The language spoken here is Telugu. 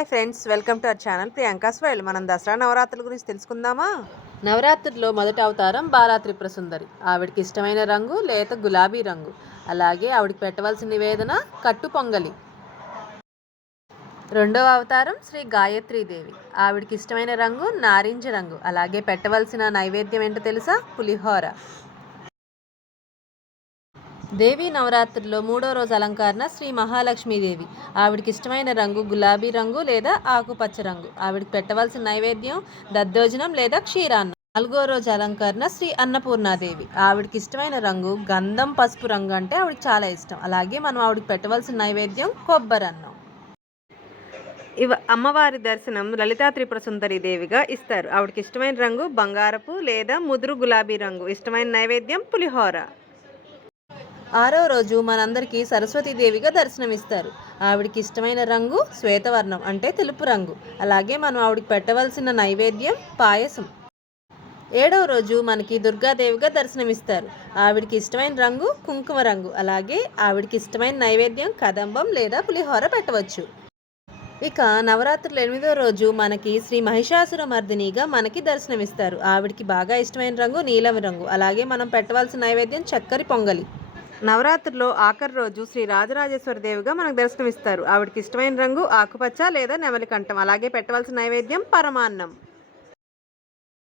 Hi friends, welcome to our channel Priyanka's world. మనం దసరా నవరాత్రుల గురించి తెలుసుకుందామా? నవరాత్రుల్లో మొదటి అవతారం బాలా త్రిపుర సుందరి. ఆవిడకి ఇష్టమైన రంగు లేత గులాబీ రంగు. అలాగే ఆవిడకి పెట్టవలసిన నివేదన కట్టు పొంగలి. రెండవ అవతారం శ్రీ గాయత్రీదేవి. ఆవిడకి ఇష్టమైన రంగు నారింజ రంగు. అలాగే పెట్టవలసిన నైవేద్యం ఏంటో తెలుసా? పులిహోర. దేవీ నవరాత్రుల్లో మూడో రోజు అలంకరణ శ్రీ మహాలక్ష్మీదేవి. ఆవిడకి ఇష్టమైన రంగు గులాబీ రంగు లేదా ఆకుపచ్చ రంగు. ఆవిడకి పెట్టవలసిన నైవేద్యం దద్దోజనం లేదా క్షీరాన్నం. నాలుగో రోజు అలంకరణ శ్రీ అన్నపూర్ణాదేవి. ఆవిడకి ఇష్టమైన రంగు గంధం పసుపు రంగు అంటే ఆవిడకి చాలా ఇష్టం. అలాగే మనం ఆవిడకి పెట్టవలసిన నైవేద్యం కొబ్బరన్నం. అమ్మవారి దర్శనం లలితా త్రిపుర సుందరి దేవిగా ఇస్తారు. ఆవిడకి ఇష్టమైన రంగు బంగారపు లేదా ముదురు గులాబీ రంగు. ఇష్టమైన నైవేద్యం పులిహోర. ఆరో రోజు మనందరికీ సరస్వతీదేవిగా దర్శనమిస్తారు. ఆవిడకి ఇష్టమైన రంగు శ్వేతవర్ణం అంటే తెలుపు రంగు. అలాగే మనం ఆవిడకి పెట్టవలసిన నైవేద్యం పాయసం. ఏడవ రోజు మనకి దుర్గాదేవిగా దర్శనమిస్తారు. ఆవిడకి ఇష్టమైన రంగు కుంకుమ రంగు. అలాగే ఆవిడకి ఇష్టమైన నైవేద్యం కదంబం లేదా పులిహోర పెట్టవచ్చు. ఇక నవరాత్రులు 8వ రోజు మనకి శ్రీ మహిషాసుర మర్దినిగా మనకి దర్శనమిస్తారు. ఆవిడకి బాగా ఇష్టమైన రంగు నీలం రంగు. అలాగే మనం పెట్టవలసిన నైవేద్యం చక్కరి పొంగలి. నవరాత్రుల్లో ఆఖరి రోజు శ్రీ రాజరాజేశ్వర దేవిగా మనకు దర్శనమిస్తారు. ఆవిడకి ఇష్టమైన రంగు ఆకుపచ్చ లేదా నెమలి కంఠం. అలాగే పెట్టవలసిన నైవేద్యం పరమాన్నం.